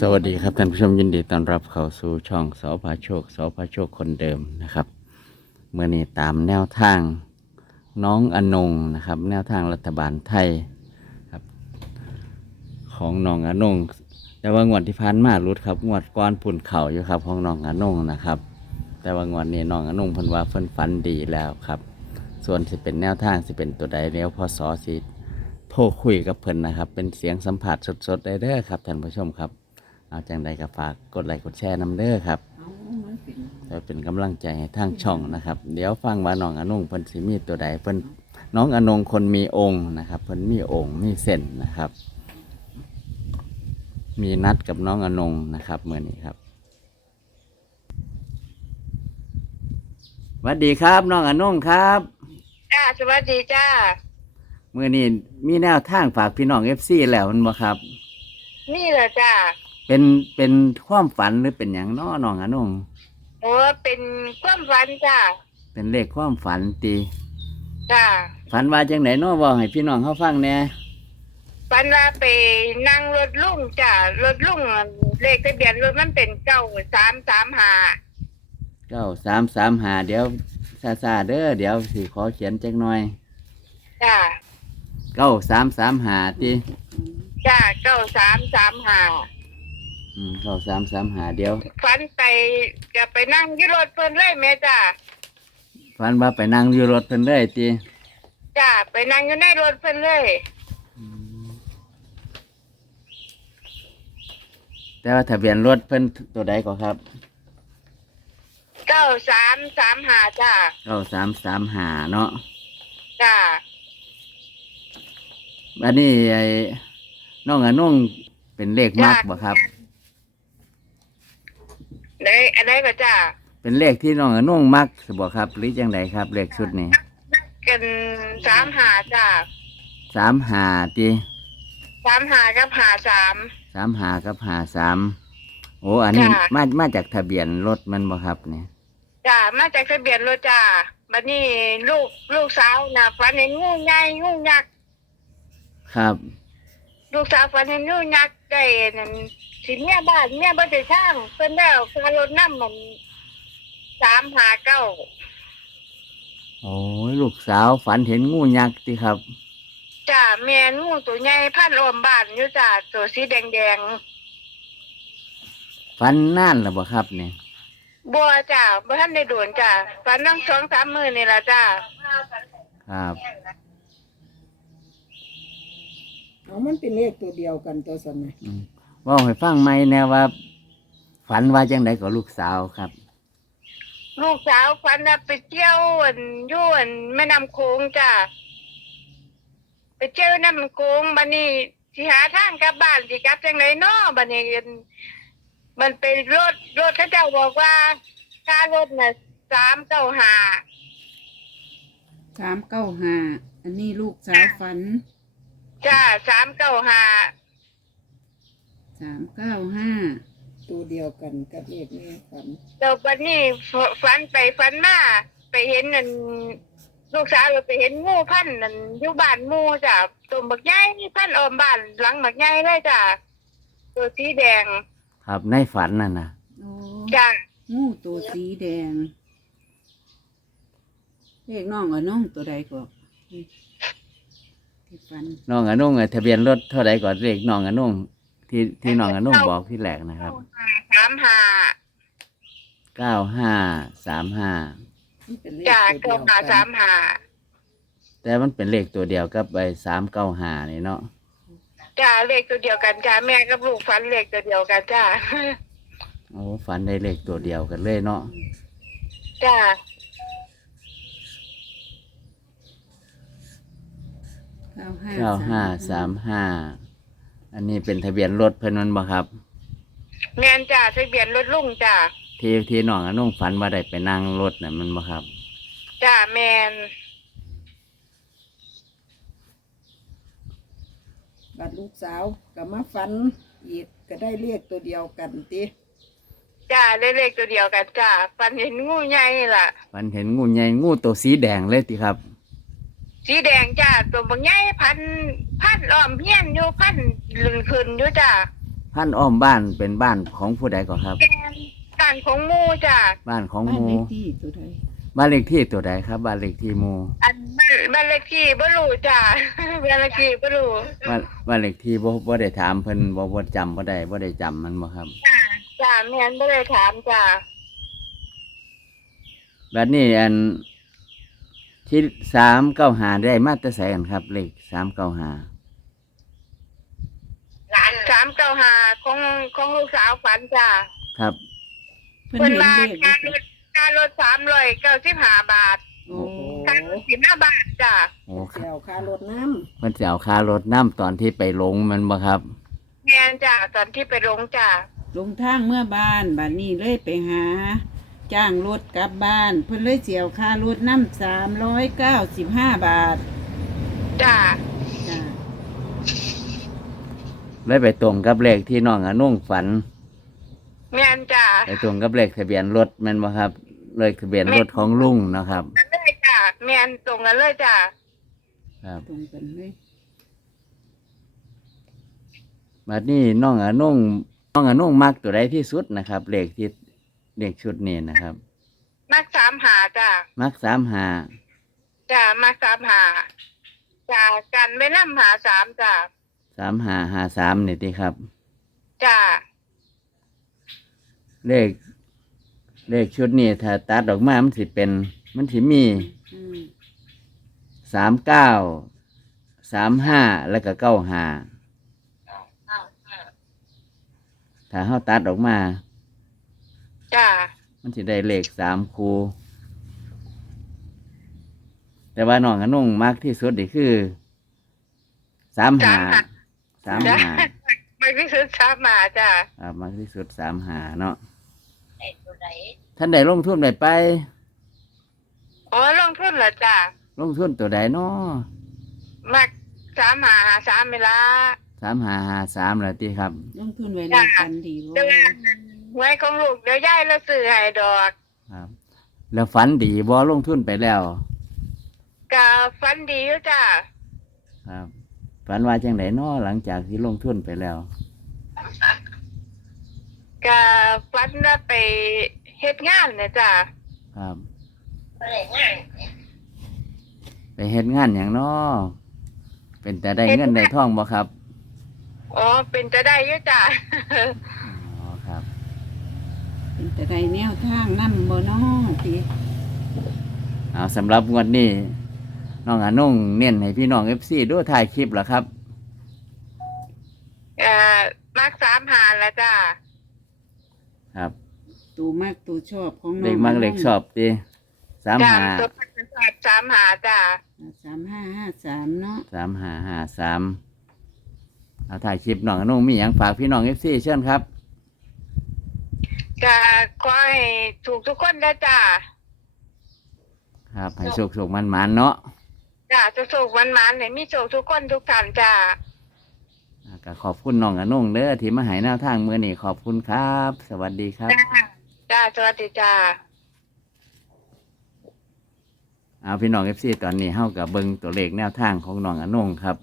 สวัสดีครับท่านผู้ชมยินดีต้อนรับเข้าสู่ช่องสอพาโชคสอพาโชคคนเดิมนะครับเมื่อนี้ตามแนวทางน้องอนงนะครับ แนวทางรัฐบาลไทยครับ ของน้องอนงแต่ว่างวดที่ผ่านมารุดครับงวดก้อนปุ่นเข่าอยู่ครับของน้องอนงนะครับ แต่ว่างวดนี้น้องอนงเพิ่นว่าเพิ่นฝันดีแล้วครับ ส่วนสิเป็นแนวทางสิเป็นตัวใดแล้วพอสอสิ ทรคุยกับเพิ่นนะครับ เป็นเสียงสัมผัสสดๆได้เด้อครับท่านผู้ชมครับ เอาจังใดก็ฝากกดไลค์กดแชร์นำเด้อครับเอามันเป็นเพื่อเป็นกำลังใจให้ทางช่องนะครับ เดี๋ยวฟังว่าน้องอนงเพิ่นสิมีตัวใดเพิ่นน้องอนงคนมีองค์นะครับ เพิ่นมีองค์มีเส้นนะครับ มีนัดกับน้องอนงนะครับเมื่อนี้ครับสวัสดีครับน้องอนงครับจ้าสวัสดีจ้า มื่อนี้มีแนวทางฝากพี่น้องเอฟซีแล้วมันบ่ครับ นี่แหละจ้าเป็นเป็นความฝันหรือเป็นอย่างน้อน้องอนงโอ้เป็นความฝันจ้าเป็นเลขความฝันตีจ้าฝันว่าจังไหนน้อบอกให้พี่น้องเขาฟังแหน่ฝันว่าไปนั่งรถลุ่งจ้ารถลุ่งเลขทะเบียนรถมันเป็นเก้าสามสามห้าเก้าสามสามหาเดี๋ยวซาซาๆเด้อเดี๋ยวสิขอเขียนจักหน่อย จ้า เก้าสามสามหาตีจ้าเก้าสามสามห้าอืมเก้าสามสามหาเดี๋ยวฝันไปจะไปนั่งอยี่รถเพิ่นเลยแม่จ้าฝันว่าไปนั่งอยู่รถเพิ่นเลยตีจ้าไปนั่งอยู่ในรถเพิ่นเลย แต่ว่าทะเบียนรถเพิ่นตัวใดก็ครับเก้าสามสามห้าจ้าเก้าสามสามหาเนาะจ้า อันนี้ไอ้น้องอนุ่งเป็นเลขมักบ่ครับ ได้อะไรก็จ้าเป็นเลขที่น้องอนุ่งมักสิบ่ครับ หรือจังใดครับ เลขชุดนี้กันสามห้าจ้าสามหาตีสามห้ากับห้าสาม สามหากับหาสามโอ้อันนี้จ้ะ มามาจากทะเบียนรถมันบ่ครับเนี่ยจ้ามาจากทะเบียนรถจ้าบัดนี้ลูกลูกสาวน่ะฝันเห็นงูใหญ่งูยักษ์ ครับ ลูกสาวฝันเห็นงูยักษ์ได้นั่นสิเมียบ้านเมียบ่ได้ช่างเพิ่นแล้วพารถน้ำมันสามหาเก้าโอ้ยลูกสาวฝันเห็นงูยักษ์ติครับ จ้าแม่งูตัวใหญ่พันออมบ้านอยู่จ้าตัวสีแดงฝันนานแล้วบ่ครับเนี่ยๆบัวจ้าบ่ทันได้โดนจ้าฝันตั้งสองสามมื้อนี่ล่ะจ้า ครับ เอามันเป็นเลขตัวเดียวกันตัวสนะอืมเว่าให้ฟังไหมแน่ว่า ฝันว่าจังไดกับลูกสาวครับ ลูกสาวฝันว่าไปเที่ยวอันอยู่อันแม่น้ำโขงจ้าไปเจอน้ำโขงบันนี้สิหาทางกลับบ้านสิกลับจังไหนเนาะบันนี้มันเป็นรถรถเขาเจ้าบอกว่าค่ารถน่ะสามเก้าหาสามเก้าห้าอันนี้ลูกสาวฝัน จ้าสามเก้าหาสามเก้าห้าตัวเดียวกันกับเลขแม่ฝันแล้วบันนี้ฝฝันไปฝันมาไปเห็นนั่นลูกสาวเราไปเห็นงูพันธุ์นั่นอยู่บ้านหมูจ้ะตัวบักใหญ่พันธุ์ออมบ้านหลังบักใหญ่เลยจ้ะตัวสีแดงครับในฝันน่ะนะโอ้จ้ะงูตัวสีแดงเลขน้องกับน้องตัวใดก็ที่ ฝันน้องอนุ่งทะเบียนรถเท่าใดก่อนเลขน้องอนุ่งที่ที่น้องอนุ่งบอกที่แรกนะครับสามหาเก้าห้าสามห้ามันเป็นเลขจ้ะตัวเดีเก้ายวหากัสานมหาแต่มันเป็นเลขตัวเดียวกับใบสามเก้าห้านี่เนาะจ้าเลขตัวเดียวกันจ้าแม่กับลูกฟันเลขตัวเดียวกันจ้า โอ้ฝันได้เลขตัวเดียวกันเลยเนาะจ้า เก้าห้าเก้าห้าสามห้าอันนี้เป็นทะเบียนรถเพิ่นมันบ่ครับ แม่นจ้าทะเบียนรถลุงจ้าที่ที่น้องอนุ่งฝันว่าได้ไปนั่งรถน่ะมันบ่ครับจ้าแม่นบัดลูกสาวก็มาฝันอีกก็ได้เลขตัวเดียวกันติจ้าได้เลขตัวเดียวกันจ้าฟันเห็นงูใหญ่นี่ล่ะฝันเห็นงูใหญ่งูตัวสีแดงเลยติครับ สีแดงจ้าตัวบางใหญ่พันพันอ้อมเพี้ยนอยู่พันลืนขึ้นอยู่จ้าพพันอ้อมบ้านเป็นบ้านของผู้ใดก่อนครับแม่นบ้านของหมูจ้ะบ้านของบ้าหนมูเลขที่ตัวใดบ้านเลขที่ตัวใดครับบ้านเลขที่หมูอันบ้านบ้านเลขที่บ่รู้จ้ะบ้านเลขที่บ่รู้บ้านบ้านเลขที่บ่บ่ได้ถามเพิ่นบ่บ่จำบ่ได้บ่ได้จำมันบ่ครับ จ้ะจ้ะแม่นบ่ได้ถามจ้ะแบบนี้อัน ที่สามเก้าหาได้มาแต่ใส่กันครับ เลขสามเก้าหาสามเก้าห้าของของลูกสาวฝันจ้ะครับ เพิ่นเพิ่นเห็นมาเลขค่ารถค่ารถสามร้อยเก้าสิบห้าบาทโอ้ค่ารถสิบห้าบาทจ้ะโอ้คแถรับวคารถน้เพิ่นสิเอาค่ารถน้ำตอนที่ไปลงมันบ่ครับ แม่นจ้ะตอนที่ไปลงจ้ะลงทางเมื่อบ้านบัดนี้เลยไปหา จ้างรถกลับบ้าน เพิ่นเลยเสียวค่ารถน้ำสามร้อยเก้าสิบห้าบาทจ้ะจ้าเลยไปตรงกับเลขที่น้องอนุ่งฝัน แม่นจ้ะไปตรงกับเลขทะเบียนรถแม่นบ่ครับ เลขทะเบียนรถของลุงเนาะครับ นั่นเลยจ้ะแม่นตรงกันเลยจ้ะครับตรงกันเลยบัดนี้น้องอนุ่งน้องอนุ่งมักตัวใดที่สุดนะครับเลขที่ เลขชุดนี้นะครับ มักสามหาจ้ะมักสามหาจ้ะมักสามหาจ้ะกันไม่นำหาสามจ้ะสามหาหาสามนี่ติครับ จ้ะเลขเลขชุดนี้ถ้าตัดออกมามันสิเป็น มันสิมีอืมสามเก้าสามห้าแล้วก็เก้าห้าถ้าเฮาตัดออกมา จ้ะมันสิได้เลขสามคู แต่ว่าน้องกับนุ่งมากที่สุดนี่คือสามหาสามจ้ะหาไม่พิสูจน์สามหาจ้ะครับมากที่สุดสามหาเนาะท่านใดลงทุนได้ไปอ๋อลงทุนเหรอจ้ะลงทุนตัวใดเนาะมักสามหาหาสามเวลาสามหาหาสามเลยที่ครับ ลงทุนไว้ในกันดีเดื บ่อนไว้ของลูกเดี๋ยวย่ายเราซื้อให้ดอกครับ แล้วฝันดีบ่ลงทุนไปแล้วกะฟันดีอยู่จ้ะครับฝันว่าจังไดเนาะหลังจากที่ลงทุนไปแล้วกะฟันว่าไปเฮ็ดงานเนี่ยจ้ะครับ ไปเฮ็ดงานอย่างเนาะเป็นแต่ได้เงินได้ทองบ่ครับ อ๋อเป็นจะได้อยู่จ้ะอ๋อครับ เป็นแต่ใดแนวทางนํบ่น้อติเอาสำหรับงวดนี้น้องอานุ่งเน้นให้พี่น้องเอฟซีดูถ่ายคลิปเหรอครับ เอ่อมักสามหาแล้วจ้ะครับตูมากตูชอบของน้องเด็กมักเล็กชอบดีสามจ้ะหาตัวพันธุ์สามสามหาจ้ะสามห้าห้าสามเนาะสามหาหาสามเอาถ่ายคลิปน้องอานุ่งมีอย่างฝากพี่น้องเอฟซีเชิญครับกะ ขอให้ถูกทุกคนนะจ้ะครับให้สุกสุกมันมันๆเนาะจ้ะจะสุขวันมันๆให้มีโชคทุกคนทุกท่านจ้ะอ่าก็ขอบคุณน้องอานุ่งเด้อที่มาให้แนวทางเมื่อนี้ขอบคุณครับ สวัสดีครับ จ้ะจ้ะสวัสดีจ้ะเอาพี่น้องเอฟซีตอนนี้เฮากับเบิงตัวเลขแนวทางของน้องอานุ่งครับ